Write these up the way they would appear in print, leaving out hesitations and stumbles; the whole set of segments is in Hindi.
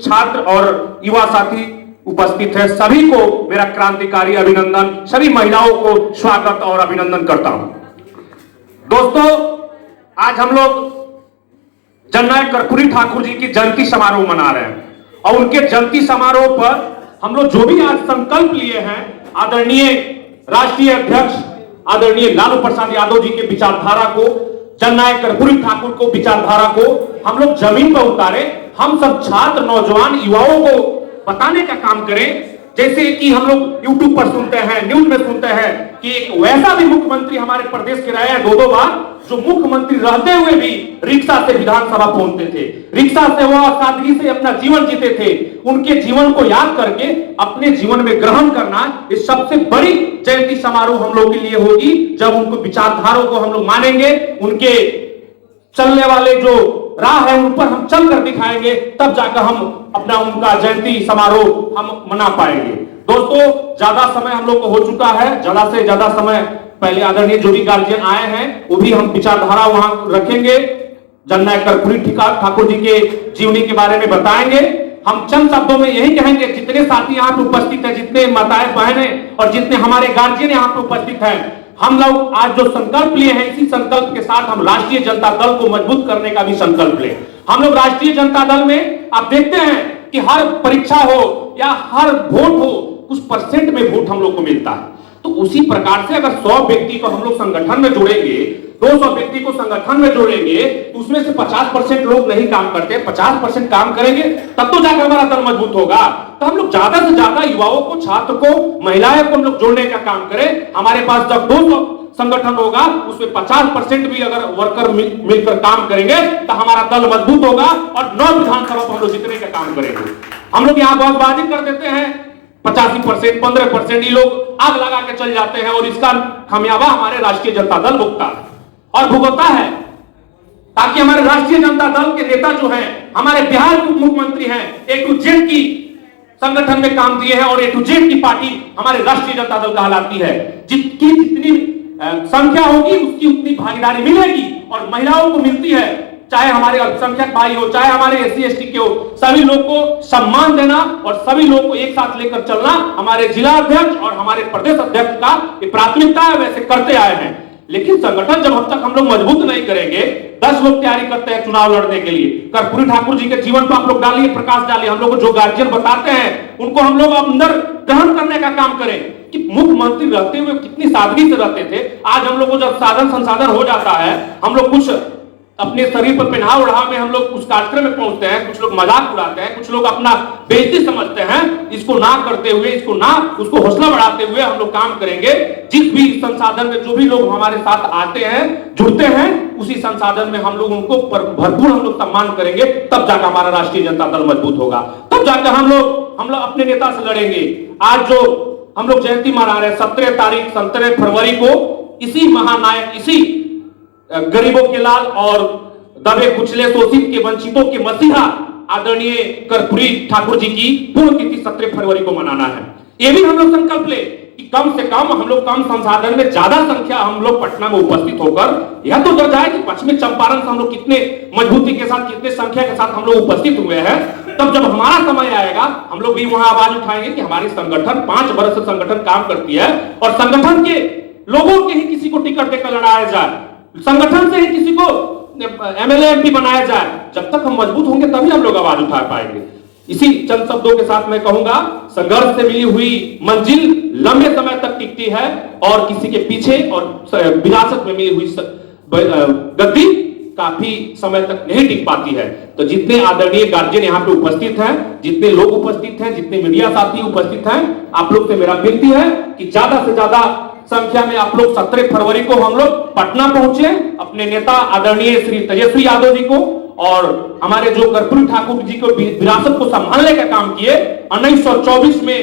छात्र और युवा साथी उपस्थित है, सभी को मेरा क्रांतिकारी अभिनंदन, सभी महिलाओं को स्वागत और अभिनंदन करता हूं। दोस्तों, आज हम लोग जननायक कर्पूरी ठाकुर जी की जयंती समारोह मना रहे हैं और उनके जयंती समारोह पर हम लोग जो भी आज संकल्प लिए हैं, आदरणीय राष्ट्रीय अध्यक्ष आदरणीय लालू प्रसाद यादव जी के विचारधारा को, जननायक कर्पूरी ठाकुर को विचारधारा को हम लोग जमीन पर उतारे। हम सब छात्र, नौजवान, युवाओं को बताने का काम करें। जैसे कि हम लोग YouTube पर सुनते हैं, न्यूज में सुनते हैं कि एक वैसा भी मुख्यमंत्री हमारे प्रदेश के रहे हैं 2-2 बार, जो मुख्यमंत्री रहते हुए भी रिक्शा से विधानसभा पहुंचते थे, रिक्शा से वह सादगी से अपना जीवन जीते थे। उनके जीवन को याद करके अपने जीवन में ग्रहण करना इस सबसे बड़ी जयंती समारोह हम लोग के लिए होगी। जब उनको विचारधाराओं को हम लोग मानेंगे, उनके चलने वाले जो राह है उन पर हम चल कर दिखाएंगे, तब जाकर हम अपना उनका जयंती समारोह हम मना पाएंगे। दोस्तों, ज्यादा समय हम लोग को हो चुका है, ज्यादा से ज्यादा समय पहले आदरणीय जो भी गार्जियन आए हैं वो भी हम विचारधारा वहां रखेंगे, जननायक कर्पूरी ठाकुर जी के जीवनी के बारे में बताएंगे। हम चंद शब्दों में यही कहेंगे, जितने साथी यहाँ पे उपस्थित हैं, जितने माताएं बहनें और जितने हमारे गार्जियन यहाँ पे उपस्थित हैं, हम लोग आज जो संकल्प लिए हैं, इसी संकल्प के साथ हम राष्ट्रीय जनता दल को मजबूत करने का भी संकल्प लें। हम लोग राष्ट्रीय जनता दल में आप देखते हैं कि हर परीक्षा हो या हर वोट हो, कुछ परसेंट में वोट हम लोग को मिलता है। तो उसी प्रकार से अगर 100 व्यक्ति को हम लोग संगठन में जोड़ेंगे, 200 व्यक्ति को संगठन में जोड़ेंगे, तो उसमें से 50% लोग नहीं काम करते, 50% काम करेंगे, तब तो जाकर हमारा दल मजबूत होगा। तो हम लोग ज्यादा से ज्यादा युवाओं को, छात्र को, महिलाओं को हम लोग जोड़ने का काम करें। हमारे पास जब 200 संगठन होगा, उसमें 50% भी अगर वर्कर मिलकर काम करेंगे तो हमारा दल मजबूत होगा और 9 विधानसभा को हम लोग जीतने का काम करेंगे। हम लोग यहाँ बहसबाजी कर देते हैं, 85%, 15% ये लोग आग लगा के चल जाते हैं और इसका खामियाबा हमारे राष्ट्रीय जनता दल भुगता है और भुगतता है, ताकि हमारे राष्ट्रीय जनता दल के नेता जो हैं, हमारे बिहार के मुख्यमंत्री हैं, A to Z की संगठन में काम दिए हैं और A to Z की पार्टी हमारे राष्ट्रीय जनता दल कहलाती है। जितनी संख्या होगी उसकी उतनी भागीदारी मिलेगी और महिलाओं को मिलती है, चाहे हमारे अल्पसंख्यक भाई हो, चाहे हमारे SC ST के हो, सभी लोग को सम्मान देना और सभी लोग को एक साथ लेकर चलना हमारे जिला अध्यक्ष और हमारे प्रदेश अध्यक्ष का प्राथमिकता है, वैसे करते आए हैं। लेकिन संगठन जब तक हम लोग मजबूत नहीं करेंगे, 10 लोग तैयारी करते हैं चुनाव लड़ने के लिए। कर्पूरी ठाकुर जी के जीवन पर आप लोग डालिए, प्रकाश डालिए, हम लोग को जो गार्जियन बताते हैं उनको हम लोग अंदर ग्रहण करने का काम करें कि मुख्यमंत्री रहते हुए कितनी सादगी से रहते थे। आज हम लोग को जब साधन संसाधन हो जाता है, हम लोग कुछ अपने शरीर पर पहनाव ओढ़ाव में हम लोग उस कार्यक्रम में पहुंचते हैं, कुछ लोग मजाक उड़ाते हैं, कुछ लोग अपना बेइज्जती समझते हैं। इसको ना करते हुए, इसको ना उसको हौसला बढ़ाते हुए हम लोग काम करेंगे। जिस भी संसाधन में जो भी लोग हमारे साथ आते हैं, जुड़ते हैं, उसी संसाधन में हम लोग उनको भरपूर हम लोग सम्मान करेंगे, तब जाकर हमारा राष्ट्रीय जनता दल मजबूत होगा, तब जाकर हम लोग अपने नेता से लड़ेंगे। आज जो हम लोग जयंती मना रहे हैं 17 फरवरी को, इसी महानायक, इसी गरीबों के लाल और दबे कुचले शोषित के वंचितों के मसीहा आदरणीय कर्पूरी ठाकुर जी की पुण्यतिथि 17 फरवरी को मनाना है। ये भी हम लोग संकल्प ले कि कम से कम हम लोग कम संसाधन में ज्यादा संख्या हम लोग पटना में उपस्थित होकर यह तो दर्ज है कि पश्चिमी चंपारण से हम लोग कितने मजबूती के साथ, कितने संख्या के साथ हम लोग उपस्थित हुए हैं। तब जब हमारा समय आएगा, हम लोग भी वहां आवाज उठाएंगे कि हमारी संगठन 5 वर्ष से संगठन काम करती है और संगठन के लोगों के ही किसी को टिकट देकर लड़ाया जाए, संगठन से ही किसी को MLA MP बनाया जाए। जब तक हम मजबूत होंगे तभी हम लोग आवाज उठा पाएंगे। इसी चंद शब्दों के साथ मैं कहूंगा, संघर्ष से मिली हुई मंजिल लंबे समय तक टिकती है और किसी के पीछे और विरासत में मिली हुई गद्दी काफी समय तक नहीं टिक पाती है। तो जितने आदरणीय गार्जियन यहाँ पे उपस्थित हैं, जितने लोग उपस्थित हैं, जितने मीडिया साथी उपस्थित हैं, आप लोग से मेरा विनती है कि ज्यादा से ज्यादा संख्या में आप लोग 17 फरवरी को हम लोग पटना पहुंचे, अपने नेता आदरणीय श्री तेजस्वी यादव जी को और हमारे जो कर्पूरी ठाकुर जी को विरासत को संभालने का काम किए। 1924 में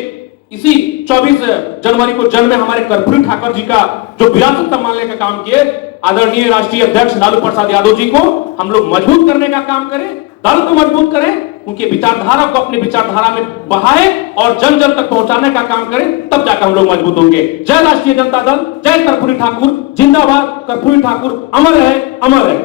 इसी 24 जनवरी को जन्मे हमारे कर्पूरी ठाकुर जी का जो विरासत संभालने का काम किए, आदरणीय राष्ट्रीय अध्यक्ष लालू प्रसाद यादव जी को हम लोग मजबूत करने का काम करें, दल को मजबूत करें, उनके विचारधारा को अपनी विचारधारा में बहाए और जन जन तक पहुंचाने का काम करें, तब जाकर हम लोग मजबूत होंगे। जय राष्ट्रीय जनता दल, जय कर्पूरी ठाकुर, जिंदाबाद कर्पूरी ठाकुर, अमर है, अमर है।